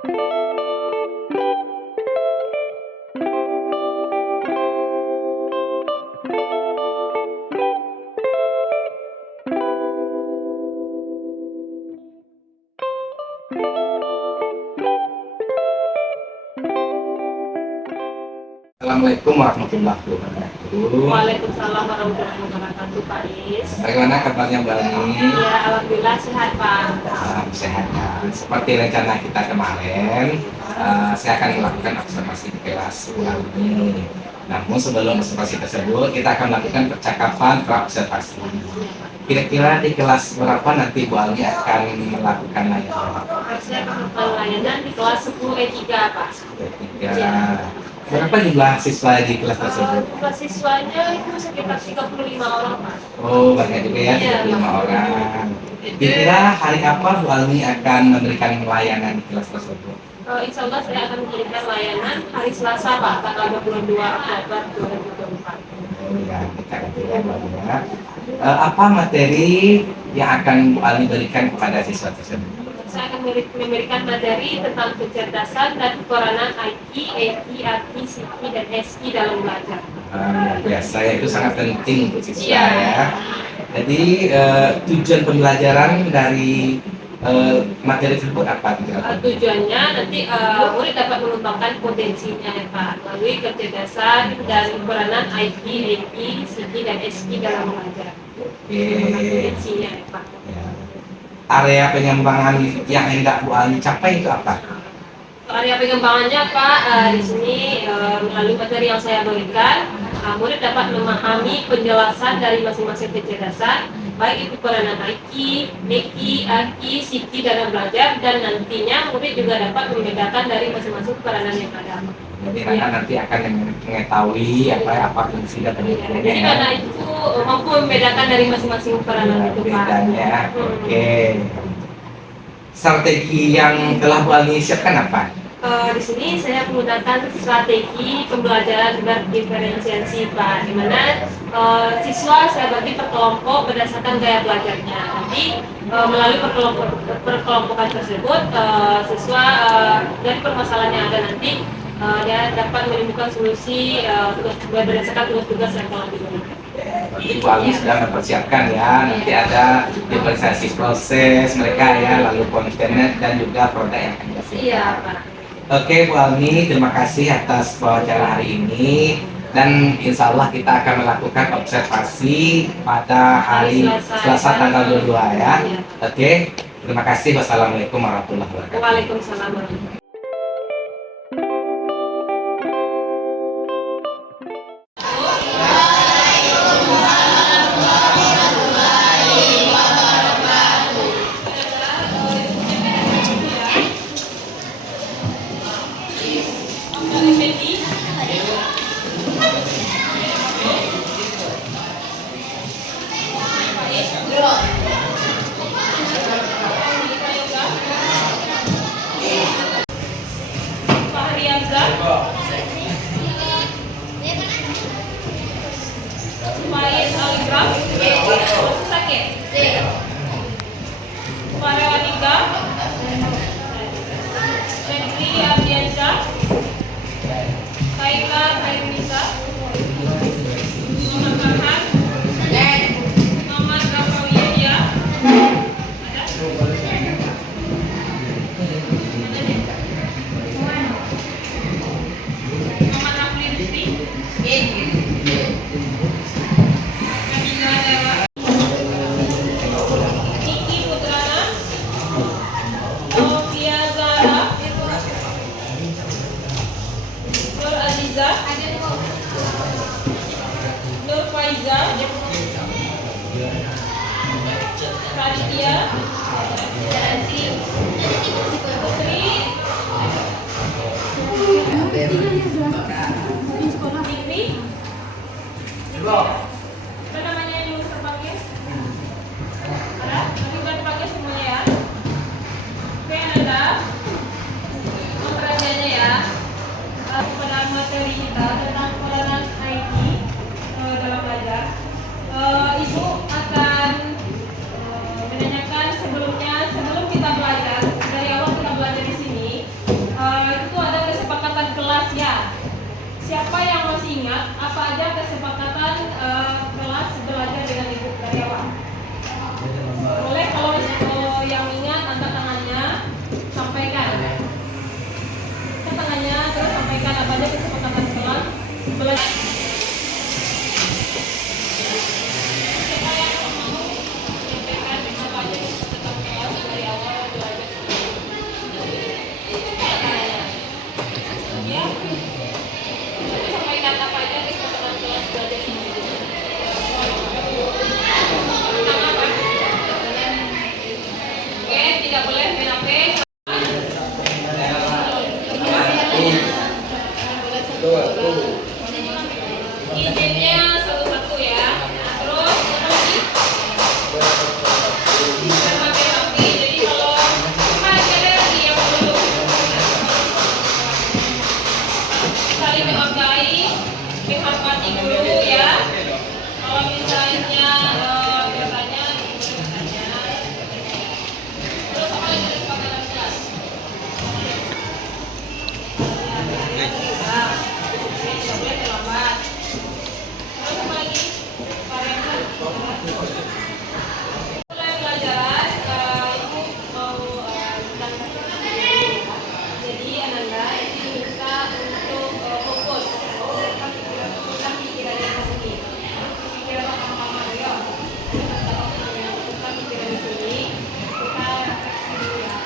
Assalamualaikum warahmatullahi wabarakatuh. Waalaikumsalam warahmatullahi wabarakatuh, Pak Is. Bagaimana kabarnya Mbak Ani? Ya, alhamdulillah sehat, Pak. Sehat ya. Seperti rencana kita kemarin, saya akan melakukan observasi di kelas ulang ini. Namun sebelum observasi tersebut, kita akan melakukan percakapan pra-observasi. Kira-kira di kelas berapa nanti Bu Ali akan melakukan layanan? Saya akan melakukan layanan di kelas 10E3, Pak. Kira berapa jumlah siswa di kelas tersebut? Jumlah siswanya itu sekitar 35 orang, Pak. Oh, banyak juga ya, Iya. 35 orang. Kira-kira hari apa Bu Almi akan memberikan pelayanan di kelas tersebut? Insya Allah saya akan memberikan layanan hari Selasa, Pak, tanggal 22 Oktober 2024. Oh ya, kita nanti ya Bu Almi ya. Apa materi yang akan Bu Almi berikan kepada siswa tersebut? Saya akan memberikan materi tentang kecerdasan dan peranan IQ, EQ, RQ, CQ, dan SQ dalam belajar. Luar biasa ya, itu sangat penting untuk siswa Iya. ya. Jadi tujuan pembelajaran dari materi tersebut apa? Tujuannya nanti murid dapat mengembangkan potensinya ya Pak, melalui kecerdasan dan peranan IQ, EQ, CQ, dan SQ dalam belajar. Potensinya ya Pak. Ya. Area pengembangan yang hendak Bu Almi capai itu apa? Area pengembangannya Pak, di sini melalui materi yang saya berikan, murid dapat memahami penjelasan dari masing-masing kecerdasan, baik itu peranan IQ, EQ, RQ, CQ dalam belajar, dan nantinya murid juga dapat membedakan dari masing-masing peranan yang ada. Jadi nanti akan mengetahui apa fungsi dan Jadi pengertiannya. karena itu mampu membedakan dari masing-masing peranan itu Pak. Bedanya, oke. Strategi yang telah Bu Almi siapkan apa? Di sini saya menggunakan strategi pembelajaran berdiferensiasi Pak, di mana siswa saya bagi per kelompok berdasarkan gaya belajarnya. Nanti melalui perkelompokan tersebut, siswa dari permasalahan yang ada nanti dia dapat menemukan solusi berdasarkan tugas-tugas yang telah diberikan. Berarti Bu Almi sudah mempersiapkan ya, nanti ada diferensiasi proses mereka ya, lalu konten dan juga produk yang akan dihasilkan. Iya Pak. Oke Bu Almi, terima kasih atas wawancara hari ini, dan insya Allah kita akan melakukan observasi pada hari Selasa tanggal 22 ya. Oke, terima kasih. Wassalamualaikum warahmatullahi wabarakatuh. Waalaikumsalam warahmatullahi wabarakatuh. siapa yang masih ingat apa aja kesepakatan kelas belajar dengan Ibu Karyawan? Boleh kalau yang ingat angkat tangannya, sampaikan. Angkat tangannya terus sampaikan apa aja kesepakatan kelas belajar. Siapa yang mau menyampaikan apa aja kesepakatan kelas dari awal belajar? Angkat tangannya. Ya. Sampaikan apa aja kesepakatan kelas belajar ini. Tentang apa? Oke, tidak boleh main HP. Izinnya satu-satu ya. Terus apa lagi? Bisa pakai HP. Jadi kalau masih ada lagi yang belum saling menghargai, menghormati guru ya. Kalau misalnya biasanya terus apa lagi kesepakatan kelas? Tidak boleh terlambat. Terus apa lagi? Mulai pelajaran, ibu mau jadi Ananda itu diminta untuk fokus, fokuskan pikirannya ke sini. Pikiran sama-sama ya. Fokuskan pikiran di sini. Kita refleksi dulu ya.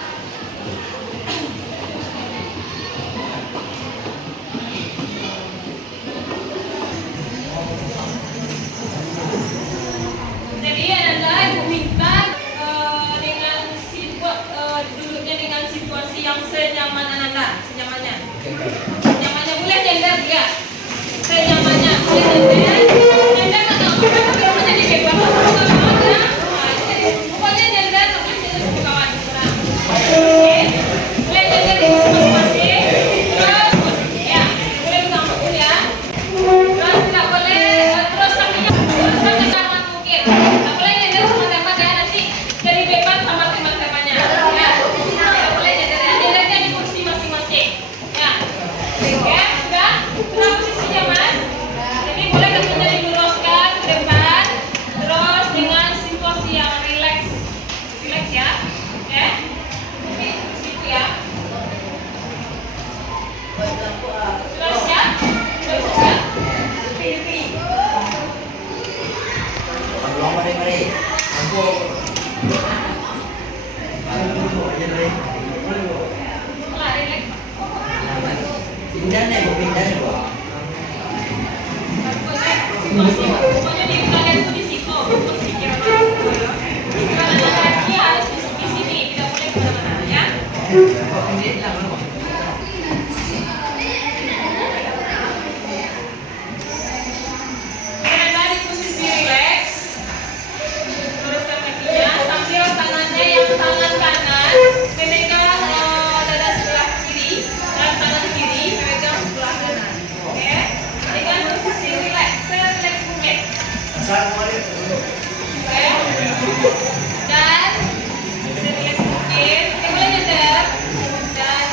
Jadi Ananda ibu minta dengan duduknya dengan situasi yang senyaman Ananda, senyamannya. Senyamannya boleh nyender juga. Senyamannya boleh nyender. Nyender atau apa? Kalau mau jadi bebas sama kawan ya. Pokoknya nyender tapi nyender sama kawan. Oke. Boleh nyender di masing-masing. Terus ya, boleh pegang buku ya. Terus tidak boleh terus kakinya terus kan jangan mungkin. Tidak boleh nyender sama teman ya, nanti jadi beban sama teman-temannya ya. Tidak boleh nyender ya, nyendernya di kursi masing-masing ya. Oke, sudah? Sudah posisi nyaman? Jadi boleh kakinya diluruskan ke depan. Terus dengan situasi yang rileks. Rileks ya. Oke. Oke, situ ya. Sudah siap? Sudah siap? Pilih. Setelah rileks. Pokoknya diri kalian tuh di situ, fokus pikiran kalian. Pikiran kalian harus di sini, tidak boleh kemana-mana ya. Karena di posisi rileks, luruskan kakinya sambil tangannya yang tangan kanan memegang dada sebelah kiri dan tangan kiri memegang sebelah kanan. Oke, dengan posisi rileks, serileks mungkin. Oke, dan serileks mungkin. Ini boleh nyender dan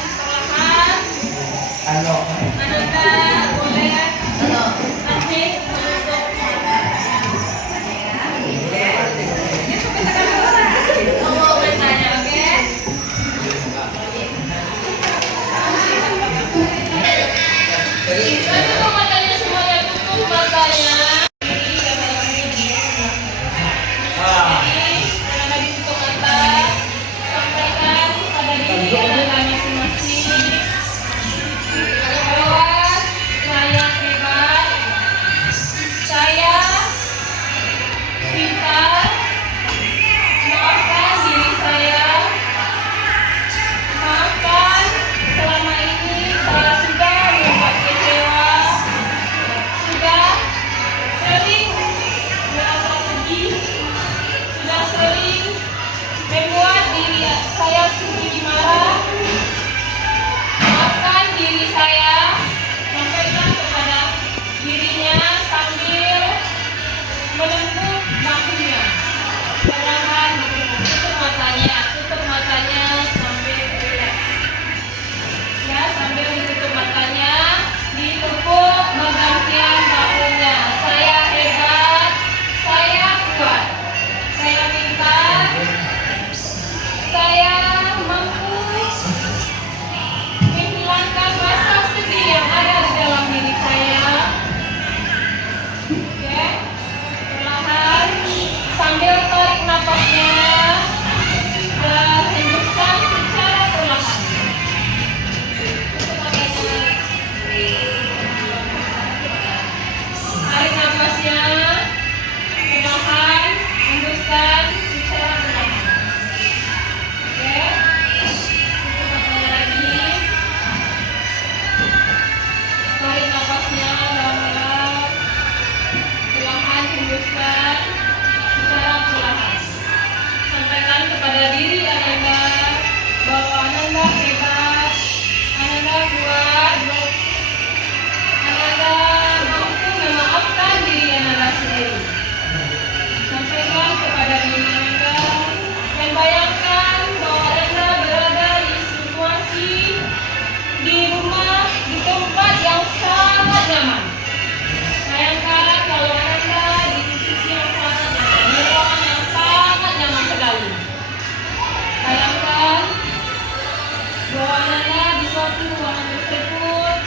suatu ruangan tersebut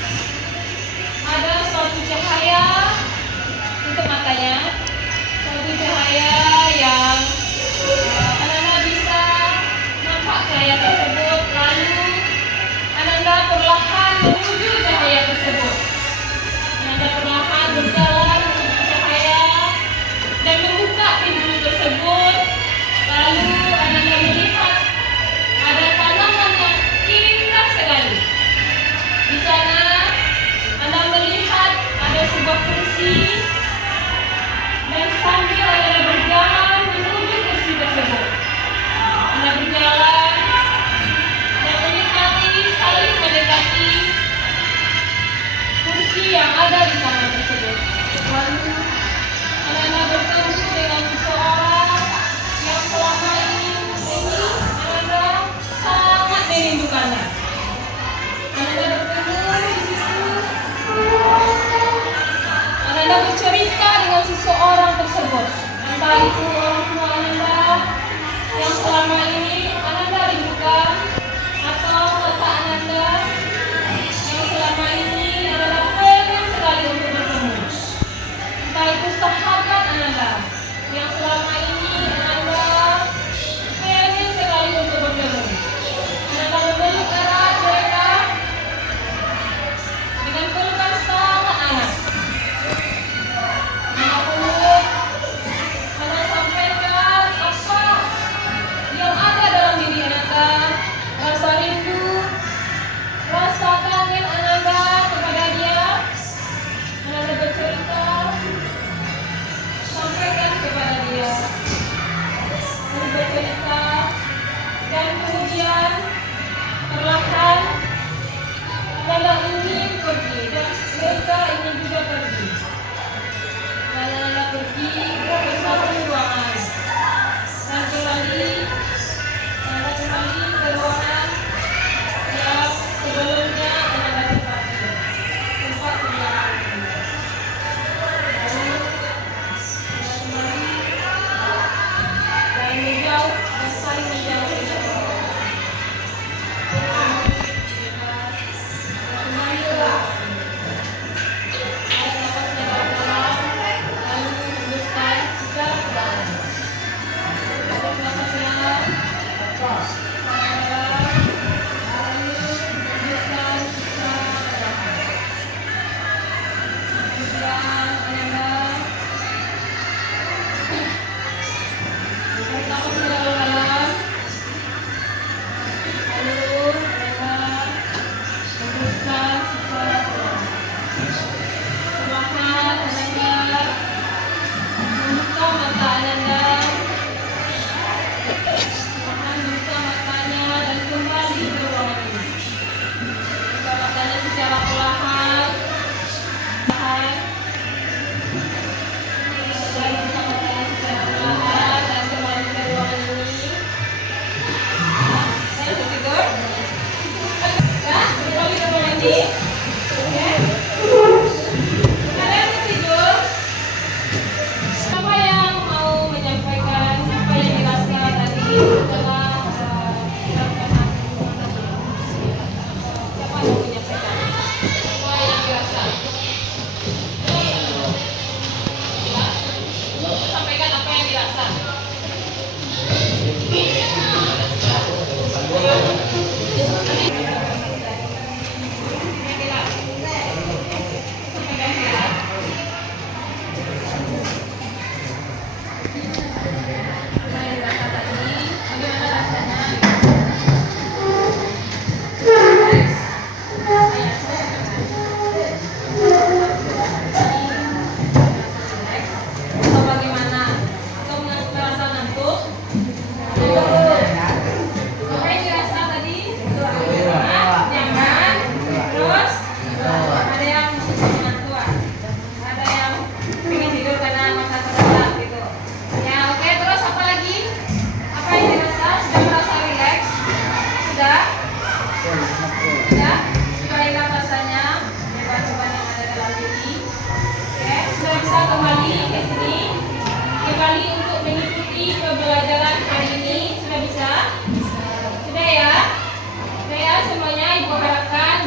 ada suatu cahaya untuk matanya, suatu cahaya yang Ananda bisa nampak cahaya tersebut. Lalu Ananda perlahan menuju cahaya tersebut. Ananda perlahan berjalan menuju cahaya dan membuka pintu tersebut. Lalu Ananda melihat ada tanaman yang indah sekali. Di sana Anda melihat ada sebuah kursi, dan sambil Anda berjalan menuju kursi tersebut, Anda berjalan dan saling mendekati kursi yang ada di sana tersebut. Lalu Anda bertemu dengan seseorang yang selama ini Anda sangat merindukannya. Anda bertemu di situ. Anda bercerita dengan seseorang tersebut. Entah itu orang tua Anda yang selama ini Anda rindukan, atau kakak Anda yang selama ini Anda pengen sekali untuk bertemu. Entah itu sahabat Anda yang selama ini Anda pengen sekali untuk bertemu. Anda memeluk erat mereka dengan pelukan sangat hangat. Anda peluk, Anda sampaikan apa yang ada dalam diri Anda, rasa rindu, rasa kangen Anda kepada dia. Anda bercerita, sampaikan kepada dia. Anda bercerita, dan kemudian perlahan Anda ingin pergi, dan mereka ingin juga pergi. Lalu Anda pergi ke suatu ruangan, dan Anda kembali ke ruangan yang sebelumnya Anda tempati, tempat ruangan itu. Lalu Anda kembali dan menjauh, dan saling menjauh. Kembali ke ruangan. Tarik nafasnya dalam-dalam, lalu hembuskan secara perlahan. Tarik nafasnya dalam, lalu hembuskan secara perlahan. Kemudian Anda tarik nafasnya dalam-dalam, lalu Anda hembuskan secara perlahan. Perlahan Anda membuka mata Anda, perlahan membuka matanya dan kembali ke ruangan ini. Buka matanya secara perlahan, perlahan. Lalu buka matanya secara perlahan dan kembali ke ruangan ini. Saya sudah tidur. Ya, kembali ke ruangan ini. Oke. Kalian mau tidur? Siapa yang mau menyampaikan apa yang dirasa tadi setelah melakukan tadi? Siapa yang mau menyampaikan apa yang dirasa? Sampaikan apa yang dirasa. Atau bagaimana? Atau merasa ngantuk? Apa yang dirasa tadi? Jangan. Terus ada yang ngantuk, ada yang pengen tidur karena mata terlelap gitu. Ya oke, terus apa lagi? Apa yang dirasa? Sudah merasa rileks? Sudah? Sudah? Sudah hilang rasanya beban-beban yang ada dalam diri? Oke, sudah bisa kembali ke sini, kembali untuk mengikuti pembelajaran hari ini. Sudah bisa? Sudah ya? Sudah ya semuanya, Ibu harapkan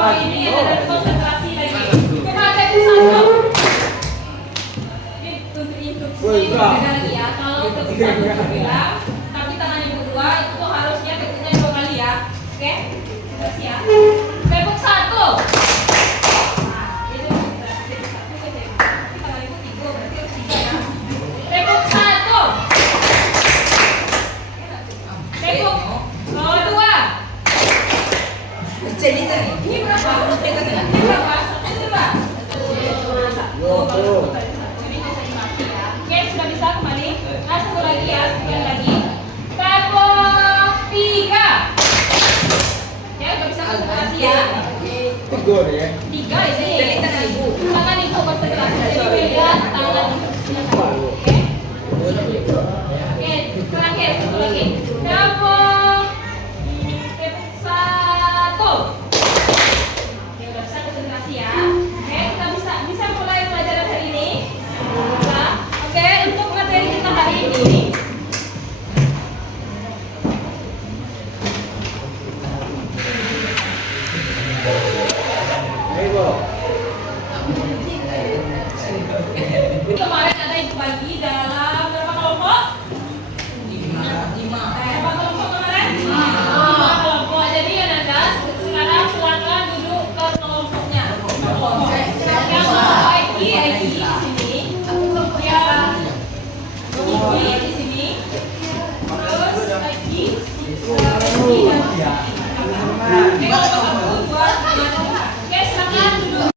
ini ada konsentrasi lagi. Coba cek satu. Ini untuk instruksinya ini beda lagi ya. Kalau untuk satu bilang, tapi tangan yang kedua itu harusnya ketiknya 2 kali ya. Oke? Konsentrasi ya. Tepuk 1. Nah, itu konsentrasi. Tepuk 1 ke tepuk. Tapi tangan itu 3, berarti harus 3 ya. Tepuk 1. Tepuk 2. Ini berapa? Ini berapa? Ini berapa? Oke, sudah bisa kembali. Nah, satu lagi ya, sekali lagi. Tepuk 3. Ya, udah bisa konsentrasi ya. 3 ini. Tangan ibu konsentrasi. Jadi lihat tangan ibu. Oke. Oke, terakhir satu lagi. Tepuk 1. Oke, udah bisa konsentrasi ya. Oke, kita bisa mulai pelajaran hari ini. Bisa. Oke, untuk materi kita hari ini. Kemarin ada yang bagi dalam berapa kelompok? 5. Berapa kelompok kemarin? 5 kelompok. Jadi ya Nanda, sekarang silakan duduk ke kelompoknya. Yang Aiki di sini. Yang Iki di sini. Terus Aiki dan Oke, kelompok 1, 2, 3. Oke, silakan duduk.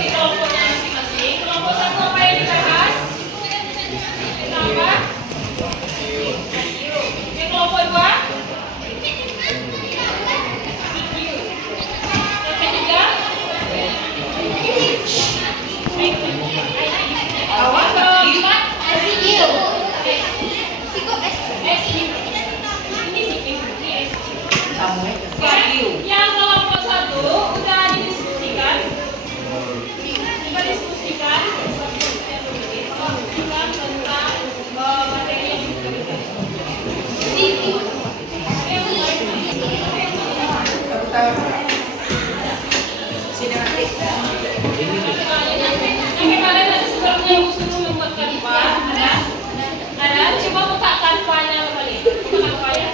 Di kelompoknya masing-masing. Kelompok 1 apa yang dibahas? Kenapa? Oke, kelompok 2? Yang ketiga? Awak keempat? Yang kelompok 1 udah didiskusikan. Kita diskusikan tentang materi yang kita berikan. Yang kemarin tadi sebelumnya Ibu suruh membuat kanva, ada. Coba buka kanvanya kembali. Buka kanva ya.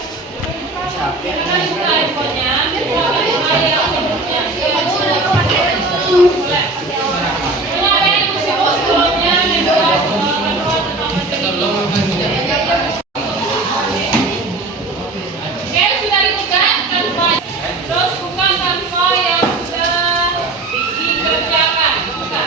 Karena dibuka handphonenya, buka kanva yang sebelumnya. Boleh. Ini ada yang Ibu suruh sebelumnya membuat kanva tentang materi ini. Oke, sudah dibuka kanva. Terus buka kanva yang sudah dikerjakan. Buka.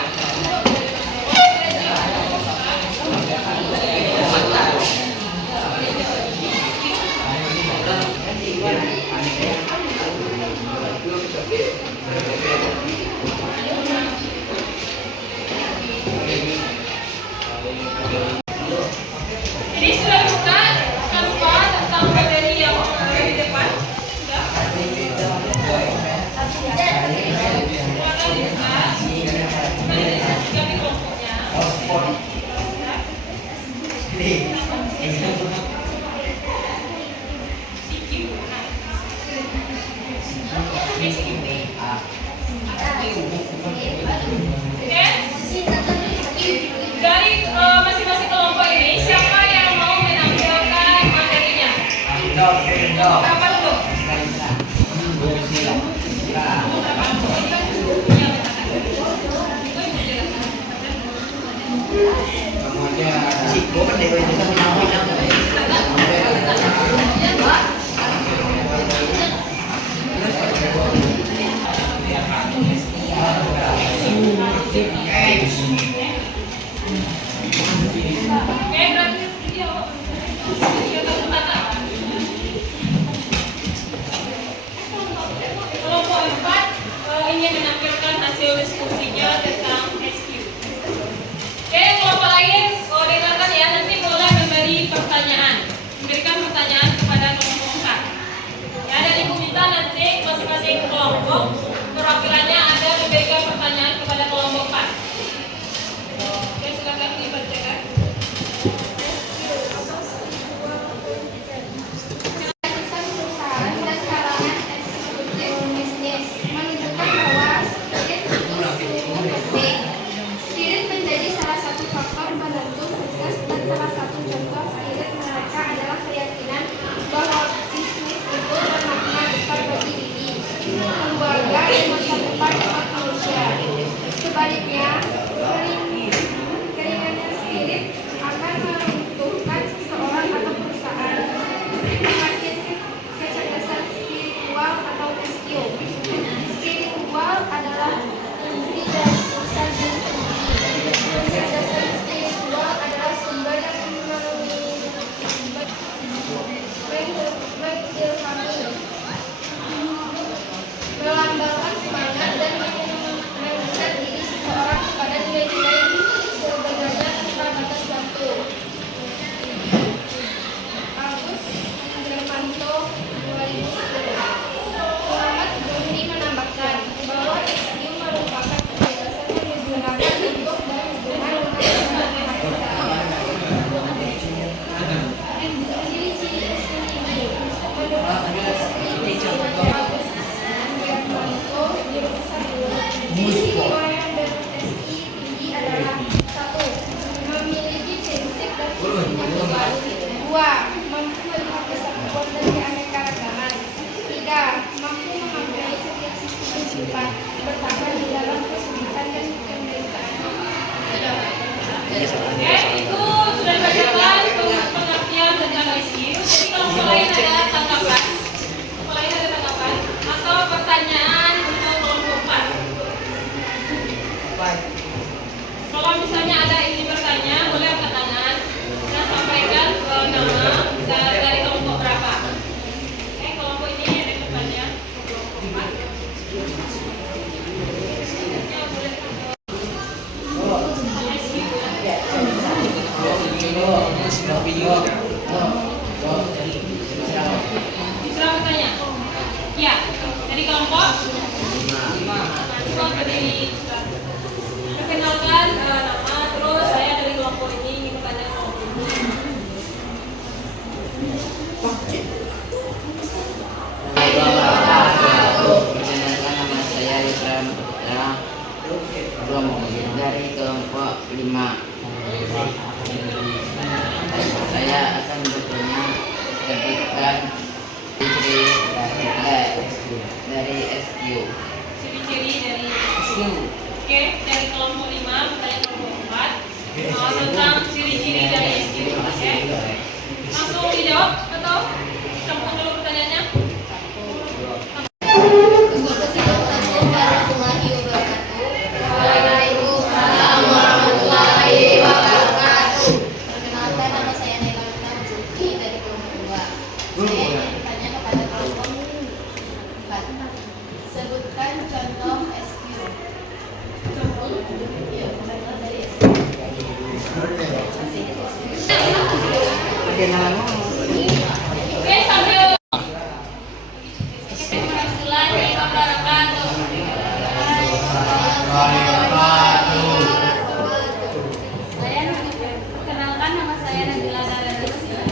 Ini sudah dibuka kanva tentang materi yang di depan. Sudah. Silakan dibuka. Nanti diskusikan di kelompoknya. Oke. Dari masing-masing kelompok ini, siapa yang mau menampilkan materinya? Berapa dulu? Oke, berarti video. Kita tata. ingin menampilkan hasil diskusinya tentang SQ. Oke, kelompok lain, dengarkan ya, nanti mulai memberikan pertanyaan kepada kelompok 4. Ya, dan Ibu minta nanti masing-masing kelompok perwakilannya ada memberikan pertanyaan kepada kelompok 4. Oke, silakan dibacakan. Sebaliknya, keringanan spirit akan meruntuhkan seseorang atau perusahaan. Semakin kecerdasan spiritual atau SQ. Spiritual adalah inti dari urusan diri sendiri. Kecerdasan spiritual adalah sumber yang melambangkan semangat dan mengikat diri seseorang kepada nilai-nilai sebenarnya tanpa batas waktu. Agus Indramanto 2010. Muhammad Zuhri menambahkan bahwa SQ merupakan kecerdasan yang digunakan untuk berhubungan dengan ciri-ciri SQ ini. Menurut Agus Indramanto 2001, ciri orang yang ber-SI tinggi adalah 1. Memiliki prinsip dan visi yang kuat. 2. Mampu melihat kesatuan dan keanekaragaman. 3. Mampu menghargai setiap sisi kehidupan, bertahan di dalam kesulitan dan penderitaan. Oke, itu sudah dibacakan pengertian tentang SQ. Jadi kelompok lain ada tanggapan? Kelompok lain ada tanggapan? Atau pertanyaan untuk kelompok 4? Kalau misalnya ada ingin bertanya, boleh angkat tangan dan sampaikan nama dari kelompok berapa. Oke, kelompok ini ada yang bertanya ke kelompok 4. Ya, boleh. Silakan bertanya. Ya, dari kelompok 5 berdiri. Perkenalkan nama, terus saya dari kelompok ini ingin bertanya kelompok ini. Perkenalkan, nama saya Wisram Putra dari kelompok 5. Saya akan bertanya sebutkan ciri dari SQ. Ciri-ciri dari Oke, dari kelompok 5 bertanya kelompok 4 tentang ciri-ciri dari SQ. Oke, langsung dijawab atau campur dulu pertanyaannya? Assalamualaikum warahmatullahi wabarakatuh. Waalaikumsalam warahmatullahi wabarakatuh. Perkenalkan, nama saya Nela Zulfi dari kelompok 2. Saya ingin bertanya kepada kelompok 4. Sebutkan contoh SQ. Ya, contoh dari SQ. Oke, sambil Bismillahirrahmanirrahim. Perkenalkan, nama saya Nabila Darusila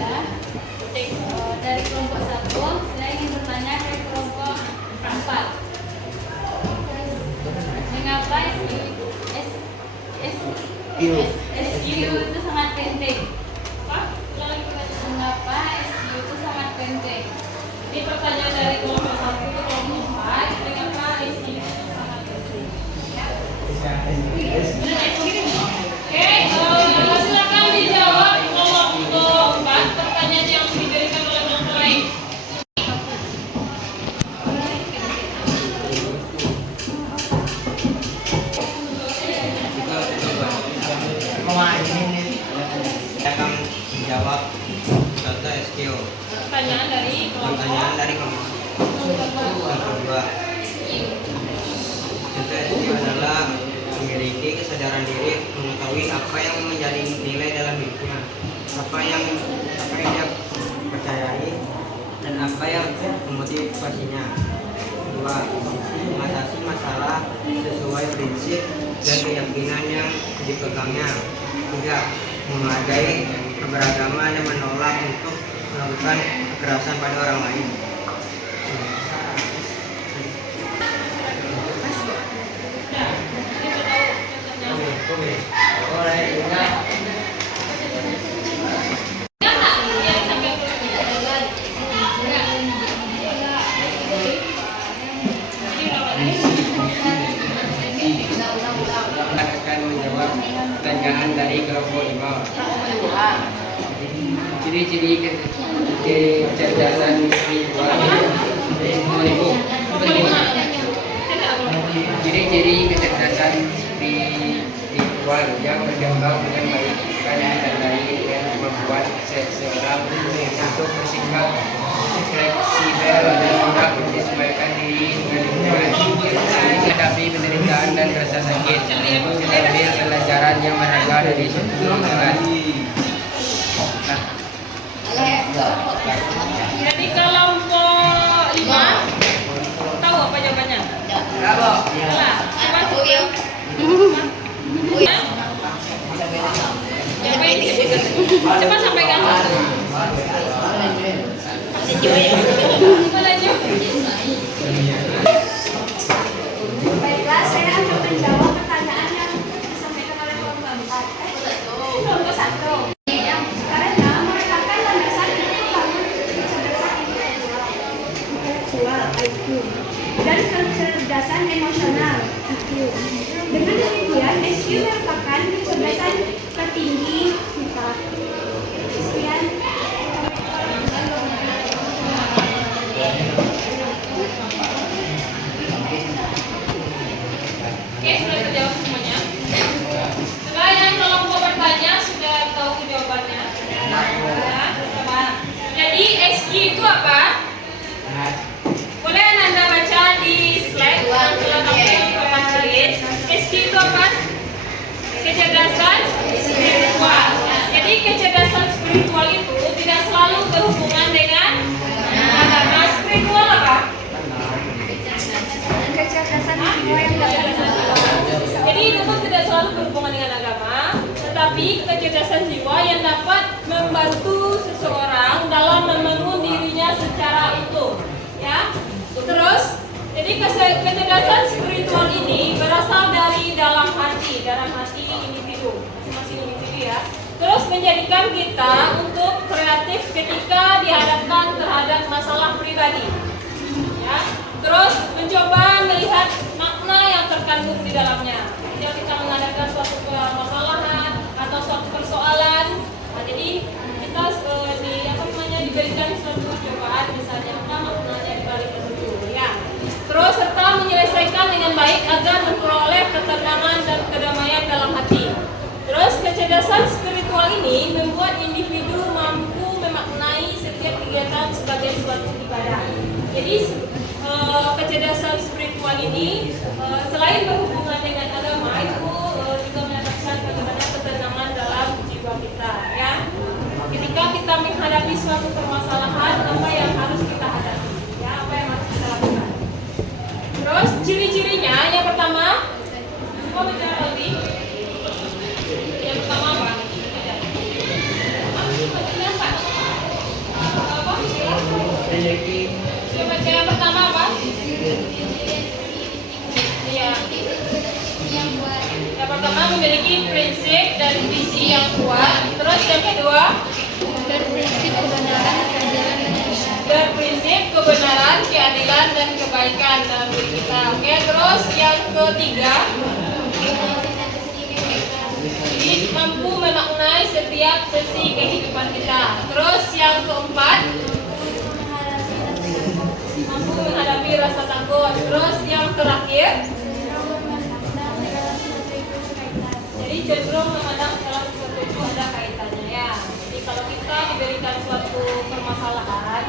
dari kelompok 1. Saya ingin bertanya ke kelompok 4. Mengapa SQ itu sangat penting? Apa? Ulang lagi pertanyaan. Mengapa SQ itu sangat penting? Ini pertanyaan dari kelompok 1 ke kelompok 4. Mengapa SQ sangat penting? Oke, silakan dijawab kelompok 4 pertanyaan yang diberikan oleh kelompok lain. Saya akan menjawab contoh SQ. Pertanyaan dari kelompok Pertanyaan dari kelompok diri, mengetahui apa yang menjadi nilai dalam hidupnya, apa yang dia percayai, dan apa yang memotivasinya. Dua, mengatasi masalah sesuai prinsip dan keyakinan yang dipegangnya. Tiga, menghargai keberagaman dan menolak untuk melakukan kekerasan pada orang lain. Akan menjawab pertanyaan dari kelompok 5. Ciri-ciri kecerdasan spiritual. Ciri-ciri kecerdasan spiritual yang berkembang dengan baik akan ditandai dengan membuat seseorang untuk bersikap fleksibel dan mudah menyesuaikan diri dengan lingkungan, menghadapi penderitaan dan rasa sakit, mengambil pelajaran yang berharga dari suatu lingkungan. Jadi kelompok 5 tahu apa jawabannya? Bravo. Salah. Coba coba sampaikan. Baiklah, saya akan menjawab pertanyaan yang disampaikan oleh kelompok 4. Kelompok 1. Yang karena merupakan landasan untuk membangun kecerdasan intelektual (IQ) dan kecerdasan emosional (EQ). Dengan demikian, EQ merupakan kecerdasan tertinggi kita. Sekian. Oke, sudah terjawab semuanya. Setelah yang kelompok bertanya sudah tahu jawabannya. Ya, coba. Jadi SQ itu apa? Boleh Anda baca di slide yang terletak di papan tulis. SQ itu apa? Kecerdasan spiritual. Jadi kecerdasan spiritual itu tidak selalu berhubungan dengan agama. Spiritual apa? Kecerdasan jiwa yang dapat Jadi itu tidak selalu berhubungan dengan agama, tetapi kecerdasan jiwa yang dapat membantu seseorang dalam membangun dirinya secara utuh. Ya, terus jadi kecerdasan spiritual ini berasal dari dalam hati individu, masing-masing individu ya. Terus menjadikan kita untuk kreatif ketika dihadapkan terhadap masalah pribadi. Ya, terus mencoba melihat makna yang terkandung di dalamnya. Ketika kita menghadapkan suatu permasalahan atau suatu persoalan, nah, jadi kita diberikan suatu cobaan, misalnya apa maknanya di balik itu, ya. Terus serta menyelesaikan dengan baik agar memperoleh ketenangan dan kedamaian dalam hati. Terus kecerdasan spiritual ini membuat individu mampu memaknai setiap kegiatan sebagai suatu ibadah. Jadi kecerdasan spiritual ini selain berhubungan dengan agama itu juga mendapatkan bagaimana ketenangan dalam jiwa kita, ya. Ketika kita menghadapi suatu permasalahan, apa yang harus kita hadapi, ya, apa yang harus kita lakukan. Terus ciri-cirinya yang pertama, coba bicara lebih. Yang pertama apa? Yang pertama apa? Iya. Yang pertama memiliki prinsip dan visi yang kuat. Terus yang kedua berprinsip kebenaran, keadilan dan kebaikan dalam diri kita. Oke, terus yang ketiga jadi mampu memaknai setiap sesi kehidupan kita. Terus yang keempat mampu menghadapi rasa takut. Terus yang terakhir jadi cenderung memandang segala sesuatu itu ada kaitannya, ya. Jadi kalau kita diberikan suatu permasalahan,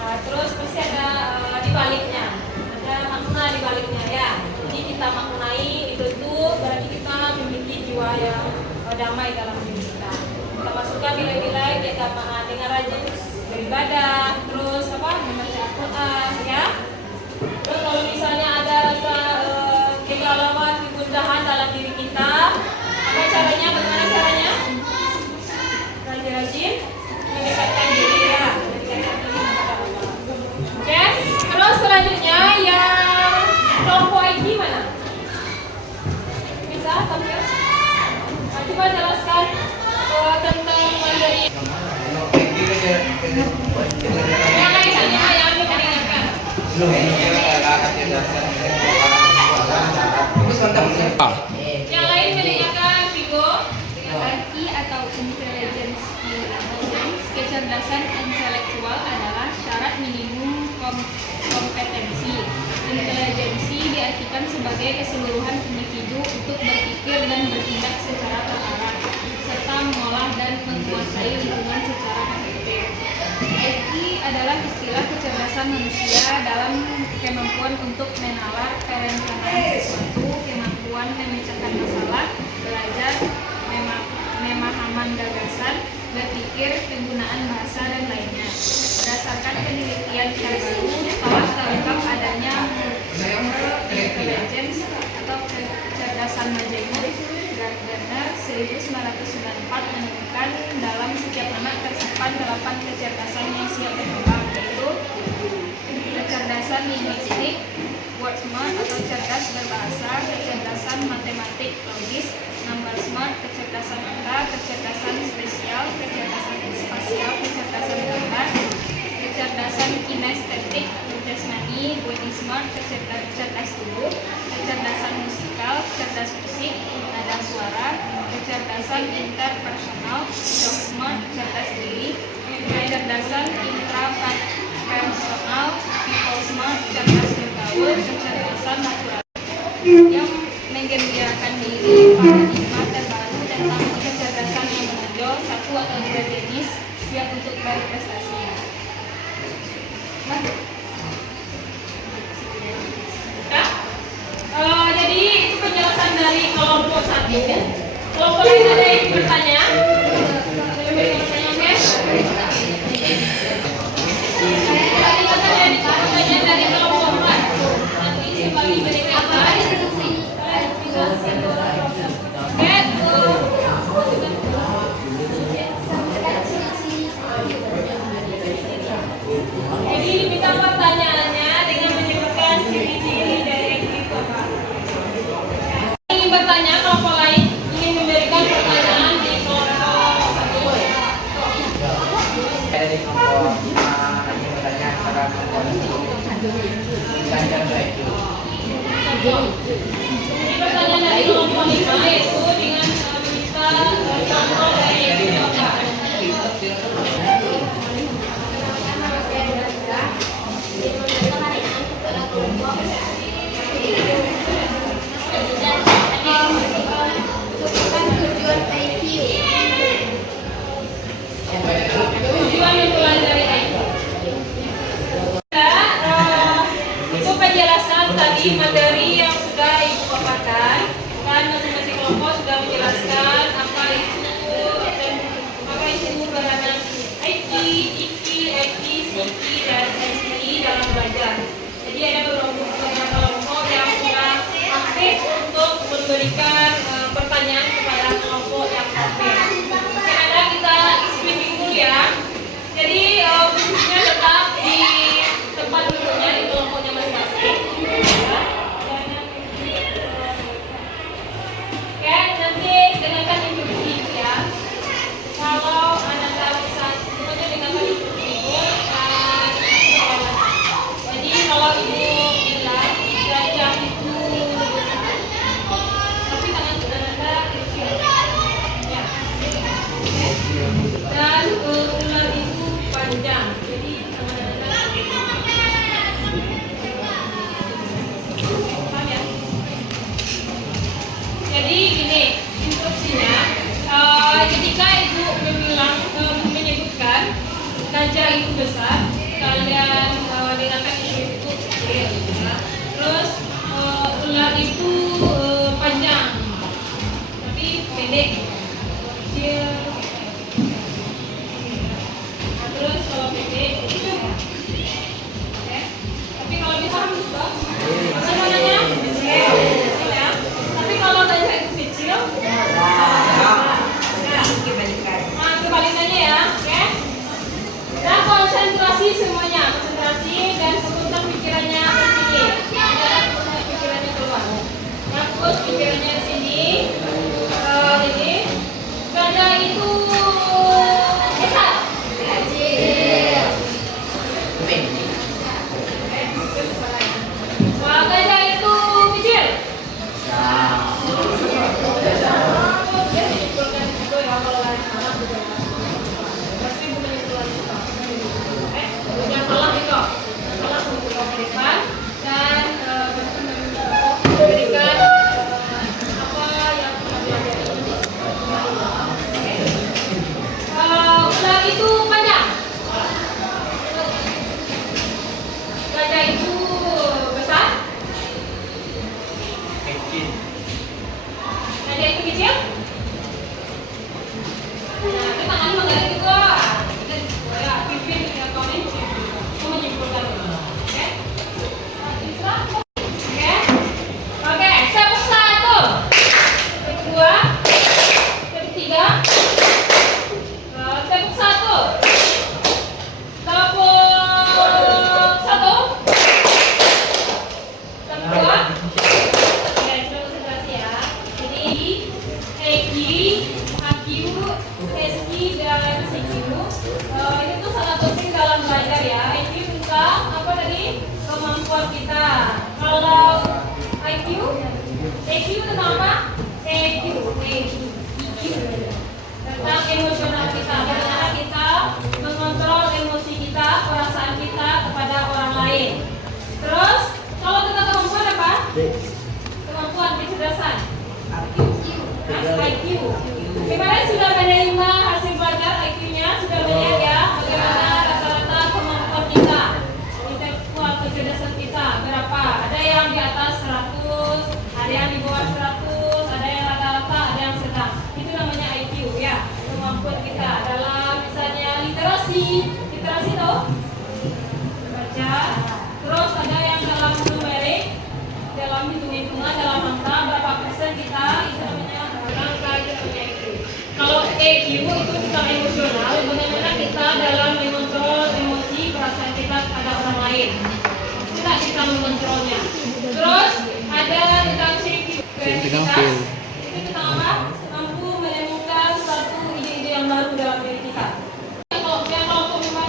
nah, terus pasti ada di baliknya, ada makna di baliknya, ya. Jadi kita maknai itu berarti kita memiliki yang damai dalam diri kita. Kita masukkan nilai-nilai keagamaan dengan rajin beribadah, terus membaca Al-Quran, ya. Terus kalau misalnya ada rasa kegalauan, kegundahan dalam diri kita, apa caranya? Bagaimana caranya? Rajin-rajin mendekatkan diri, ya. Mendekatkan diri kepada Allah. Oke. Terus selanjutnya yang kelompok ID mana? Bisa tampil? Nah, coba jelaskan tentang mandiri. Yang lain tadi yang kita dengarkan. Yang lain mendengarkan Vigo. IQ atau intelligence, kecerdasan intelektual adalah syarat minimum kompetensi. Intelijensi diartikan sebagai keseluruhan individu untuk berpikir dan bertindak secara terarah, serta mengolah dan menguasai lingkungan secara efektif. IQ adalah istilah kecerdasan manusia dalam kemampuan untuk menalar perencanaan sesuatu, kemampuan memecahkan masalah, belajar, pemahaman gagasan, berpikir, penggunaan bahasa, dan lainnya. Berdasarkan penelitian KSU, telah terungkap adanya intelligence atau kecerdasan majemuk. Gardner 1994 menemukan dalam setiap anak tersimpan 8 kecerdasan yang siap berkembang, yaitu kecerdasan linguistik, word smart atau cerdas berbahasa, kecerdasan matematik logis, number smart, kecerdasan angka, kecerdasan spesial, kecerdasan spasial, kecerdasan gambar, kecerdasan kinestetik, jasmani, body smart, cerdas tubuh, kecerdasan musikal, cerdas fisik, nada suara, kecerdasan interpersonal, job smart, cerdas diri, kecerdasan intrapersonal, people smart, cerdas bergaul, kecerdasan natural yang menggembirakan diri, paradigma terbaru tentang kecerdasan yang menonjol, satu atau dua jenis, siap untuk berprestasi. Jadi itu penjelasan dari kelompok 1. Kelompok lain ada yang bertanya? Oke? Pertanyaan dari kelompok 4. Nanti sebagai pendengar. Jadi minta pertanyaannya dengan menyebutkan ciri-ciri dari itu. Ingin bertanya, kelompok lain ingin memberikan pertanyaan di kelompok 1. Dari kelompok hanya bertanya cara Ini pertanyaan dari kelompok 5 yaitu dengan meminta contoh dari kelompok. Tujuan mempelajari IQ. Itu penjelasan tadi materi yang sudah Ibu paparkan. Kan masing-masing kelompok sudah menjelaskan apa itu peranan IT, CI, dan SCI dalam belajar. Jadi ada beberapa kelompok yang sudah aktif untuk memberikan pertanyaan kepada kelompok yang aktif. Karena kita sweeping dulu ya. Jadi khususnya tetap di tempat duduknya di kelompoknya masing-masing. Oke, nanti dengarkan instruksi itu ya. Kalau Anda tak bisa, pokoknya dengarkan instruksi itu. Jadi kalau Ibu bilang gajah itu besar, tapi tangan Anda kecil. Ya. Dan ular itu panjang, jadi tangan Anda kecil. Paham ya? Jadi gini instruksinya, ketika Ibu menyebutkan gajah itu besar, kalian dengarkan isu itu kecil, ya. Terus ular itu panjang, tapi pendek. EQ tentang apa? EQ, tentang emosional kita. Bagaimana kita mengontrol emosi kita, perasaan kita kepada orang lain. Terus, kalau tentang kemampuan apa? Kemampuan kecerdasan. IQ. Kemarin sudah menerima hasil belajar IQ-nya, sudah banyak ya. Bagaimana rata-rata kemampuan kita, intelektual kecerdasan kita berapa? Ada yang di atas 100, ada yang di bawah 100, ada yang rata-rata, ada yang sedang. Itu namanya IQ ya. Kemampuan kita dalam misalnya literasi tuh baca. Terus ada yang dalam numerik, dalam hitung-hitungan, dalam angka berapa persen kita, itu namanya angka, itu namanya IQ. Kalau EQ itu tentang emosional, bagaimana kita dalam mengontrol emosi, perasaan kita kepada orang lain. Kita bisa mengontrolnya. Terus ada tentang CQ, kreativitas. Itu tentang apa? Mampu menemukan suatu ide-ide yang baru dalam diri kita. Kalau yang kelompok memang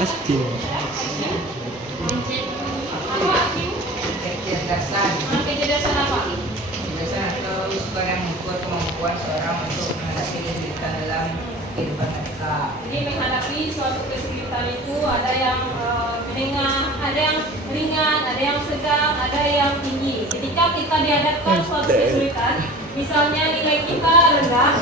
Kecerdasan. kecerdasan apa? Kecerdasan atau wisdom yang membuat kemampuan seorang untuk menghadapi kesulitan dalam kehidupan mereka. Jadi menghadapi suatu kesulitan itu ada yang menengah, ada yang ringan, ada yang sedang, ada yang tinggi. Ketika kita dihadapkan suatu kesulitan, misalnya nilai kita rendah,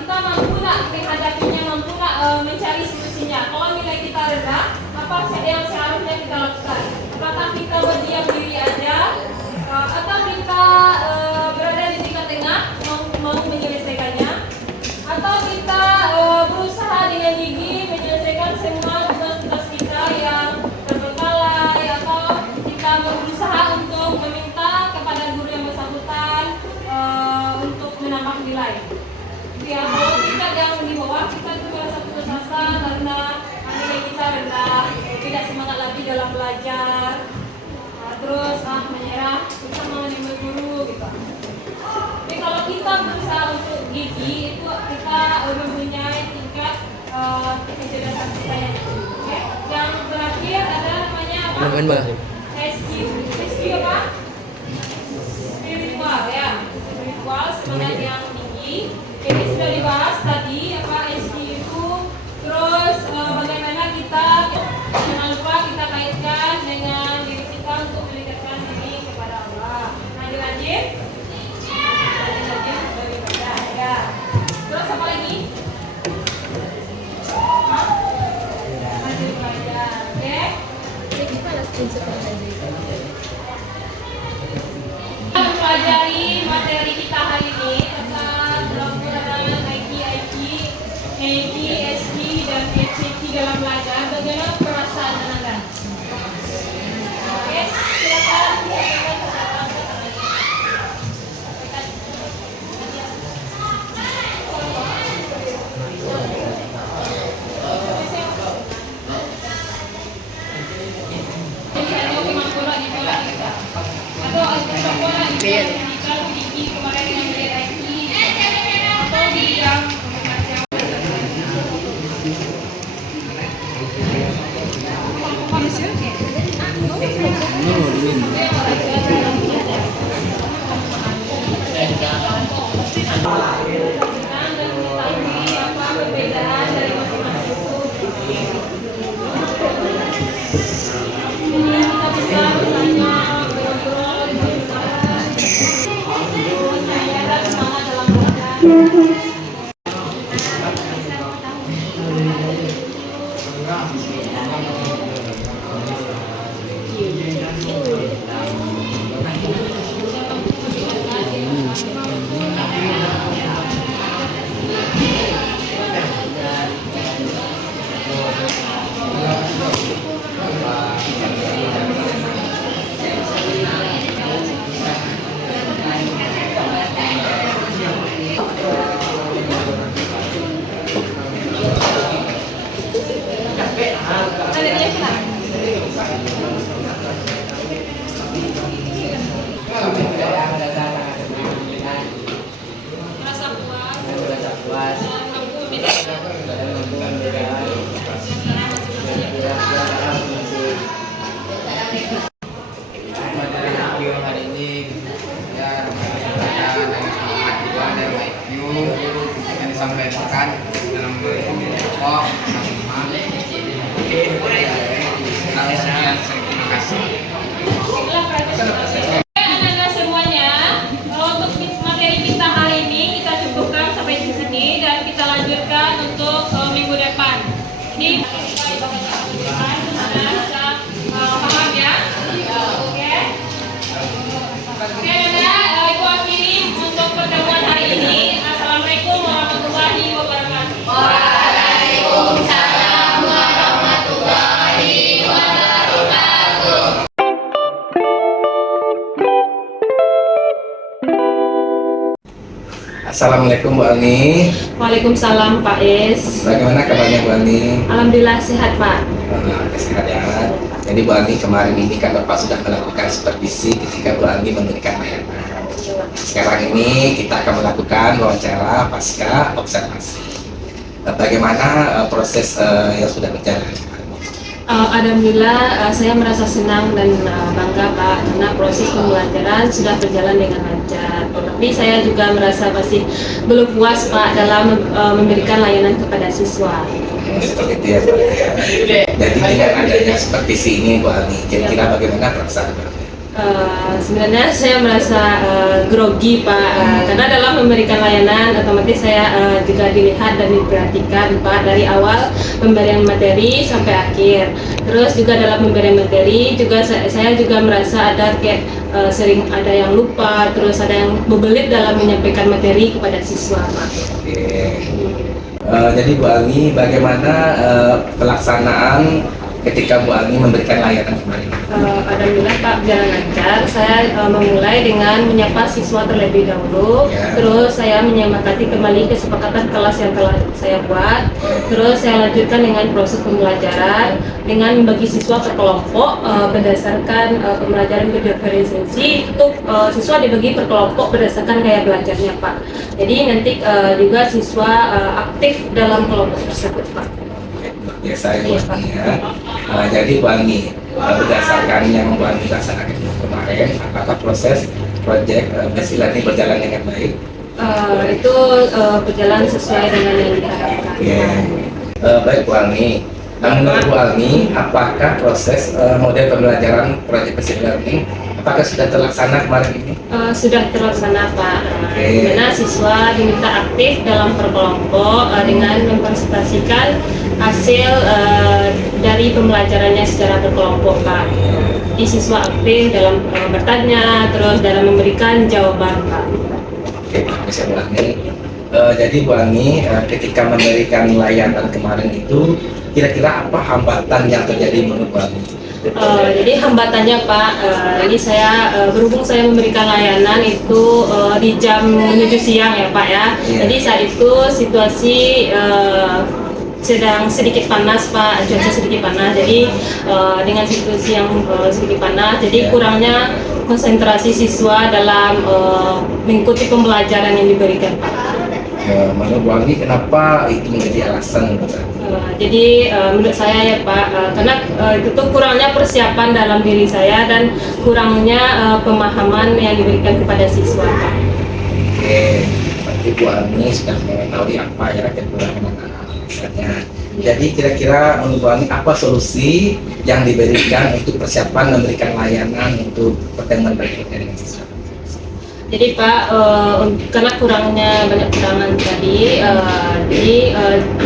kita mampu nak menghadapinya, mampu nak mencari solusinya. Kalau nilai kita rendah, apa yang seharusnya kita lakukan? Apakah kita berdiam diri aja, atau kita berada di tingkat tengah, mau menyelesaikannya? Atau kita berusaha dengan gigih menyelesaikan semua tugas-tugas kita yang terbengkalai, atau kita berusaha untuk meminta kepada guru yang bersangkutan untuk menambah nilai. Ya, kalau kita yang di bawah, kita itu merasa putus asa karena nilai kita rendah, tidak semangat lagi dalam belajar, terus menyerah, bisa menemui guru gitu. Tapi kalau kita berusaha untuk gigi, itu kita mempunyai tingkat kecerdasan kita yang tinggi. Oke? Yang terakhir ada namanya apa? SQ. SQ apa? Spiritual ya. Spiritual, semangat yang tinggi. Jadi sudah dibahas tadi apa SQ itu. Terus bagaimana kita, jangan lupa kita kaitkan dengan diri kita untuk mendekatkan diri kepada Allah. Lanjut. Ya. Terus apa lagi? Lanjut belajar. Oke? Kita mempelajari materi kita hari ini tentang pelajaran IQ, SQ, dan ECQ dalam belajar. Bagaimana perasaan Anda? Oke, silakan disampaikan kemarin yang melihat IT atau di bidang perbedaan dari masing-masing kita bisa misalnya ngobrol semangat dalam belajar. Merasa puas dan mampu Materi review hari ini ya makan dalam kelompok sama oke kalau sekian terima kasih. Anak-anak semuanya, untuk materi kita hari ini kita cukupkan sampai di sini dan kita lanjutkan untuk minggu depan. Ini kita ibaratnya minggu depan, semuanya bisa paham ya? Oke. Oke, anak, Ibu akhiri untuk pertemuan hari ini. Assalamualaikum warahmatullahi wabarakatuh. Waalaikumsalam warahmatullahi wabarakatuh. Assalamualaikum Bu Ani. Waalaikumsalam Pak Is. Bagaimana kabarnya Bu Ani? Alhamdulillah sehat Pak. Sehat ya. Jadi Bu Ani kemarin ini kan Bapak sudah melakukan supervisi ketika Bu Ani memberikan layanan. Sekarang ini kita akan melakukan wawancara pasca observasi. Bagaimana proses yang sudah berjalan kemarin? Alhamdulillah saya merasa senang dan bangga Pak karena proses pembelajaran sudah berjalan dengan lancar. Tetapi saya juga merasa masih belum puas Pak dalam memberikan layanan kepada siswa. Seperti itu ya Bu Ani ya. Jadi dengan adanya supervisi ini Bu Ani, kira-kira bagaimana perasaan Bu Ani? Sebenarnya saya merasa grogi Pak karena dalam memberikan layanan otomatis saya juga dilihat dan diperhatikan Pak dari awal pemberian materi sampai akhir. Terus juga dalam pemberian materi juga saya juga merasa ada kayak sering ada yang lupa, terus ada yang membelit dalam menyampaikan materi kepada siswa Pak. Oke. Jadi Bu Ani, bagaimana pelaksanaan ketika Bu Ani memberikan layanan kemarin? Alhamdulillah Pak berjalan lancar. Saya memulai dengan menyapa siswa terlebih dahulu, Ya. terus saya menyemakati kembali kesepakatan kelas yang telah saya buat, terus saya lanjutkan dengan proses pembelajaran dengan membagi siswa per kelompok berdasarkan pembelajaran berdiferensiasi. Untuk siswa dibagi per kelompok berdasarkan gaya belajarnya Pak. Jadi nanti juga siswa aktif dalam kelompok tersebut Pak. Biasa ya Bu Ani ya. Jadi Bu Ani, berdasarkan yang Bu Ani laksanakan kemarin, apakah proses proyek basic learning berjalan dengan baik? Itu berjalan sesuai dengan yang diharapkan. Oke. Baik Bu Ani. Menurut Bu Ani, apakah proses model pembelajaran proyek basic learning apakah sudah terlaksana kemarin ini? Sudah terlaksana Pak. Oke. Di mana siswa diminta aktif dalam berkelompok dengan mempresentasikan hasil dari pembelajarannya secara berkelompok Pak. Di siswa aktif dalam bertanya, terus dalam memberikan jawaban Pak. Oke, bisa Bu Ani. Jadi Bu Ani, ketika memberikan layanan kemarin itu, kira-kira apa hambatan yang terjadi menurut Bu Ani? Jadi hambatannya Pak, ini saya berhubung saya memberikan layanan itu di jam menuju siang ya Pak ya. Iya. Jadi saat itu situasi sedang sedikit panas Pak, cuaca sedikit panas. Jadi dengan situasi yang sedikit panas, jadi Iya. kurangnya konsentrasi siswa dalam mengikuti pembelajaran yang diberikan Pak. Menurut Bu Ani, kenapa itu menjadi alasan menurut Ani? Jadi menurut saya ya Pak, karena itu tuh kurangnya persiapan dalam diri saya dan kurangnya pemahaman yang diberikan kepada siswa Pak. Oke, berarti Bu Ani sudah mengetahui apa ya kekurangan misalnya. Jadi kira-kira menurut Bu Ani apa solusi yang diberikan untuk persiapan memberikan layanan untuk pertemuan berikutnya dengan siswa? Jadi Pak, karena kurangnya banyak kurangan tadi, jadi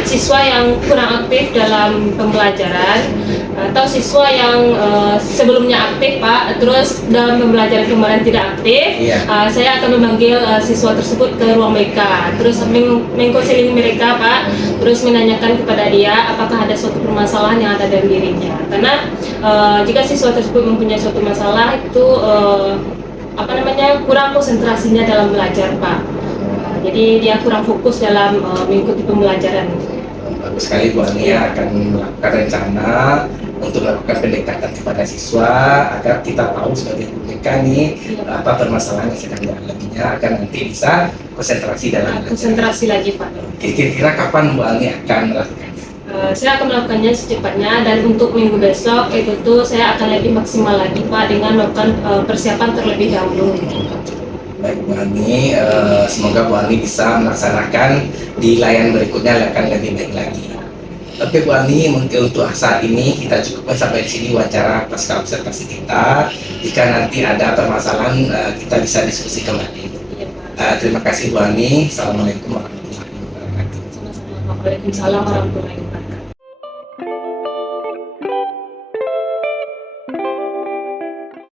siswa yang kurang aktif dalam pembelajaran atau siswa yang sebelumnya aktif Pak, terus dalam pembelajaran kemarin tidak aktif, Iya. saya akan memanggil siswa tersebut ke ruang BK, terus mengkonseling mereka Pak, terus menanyakan kepada dia apakah ada suatu permasalahan yang ada dalam dirinya. Karena jika siswa tersebut mempunyai suatu masalah itu kurang konsentrasinya dalam belajar Pak. Jadi dia kurang fokus dalam mengikuti pembelajaran. Bagus sekali Bu Ani ya, akan melakukan rencana untuk melakukan pendekatan kepada siswa agar kita tahu sebagai mereka nih apa permasalahan yang sedang dialaminya agar nanti bisa konsentrasi dalam belajar. Konsentrasi lagi Pak. Kira-kira kapan Bu Ani akan melakukan? Saya akan melakukannya secepatnya dan untuk minggu besok itu tuh saya akan lebih maksimal lagi Pak dengan melakukan persiapan terlebih dahulu. Baik Bu Ani, semoga Bu Ani bisa melaksanakan di layan berikutnya akan lebih baik lagi. Oke Bu Ani, mungkin untuk saat ini kita cukupkan sampai di sini wawancara pasca observasi kita. Jika nanti ada permasalahan, kita bisa diskusi kembali. Iya, Pak. Terima kasih Bu Ani. Assalamualaikum warahmatullahi wabarakatuh. Sama-sama. Waalaikumsalam warahmatullahi wabarakatuh.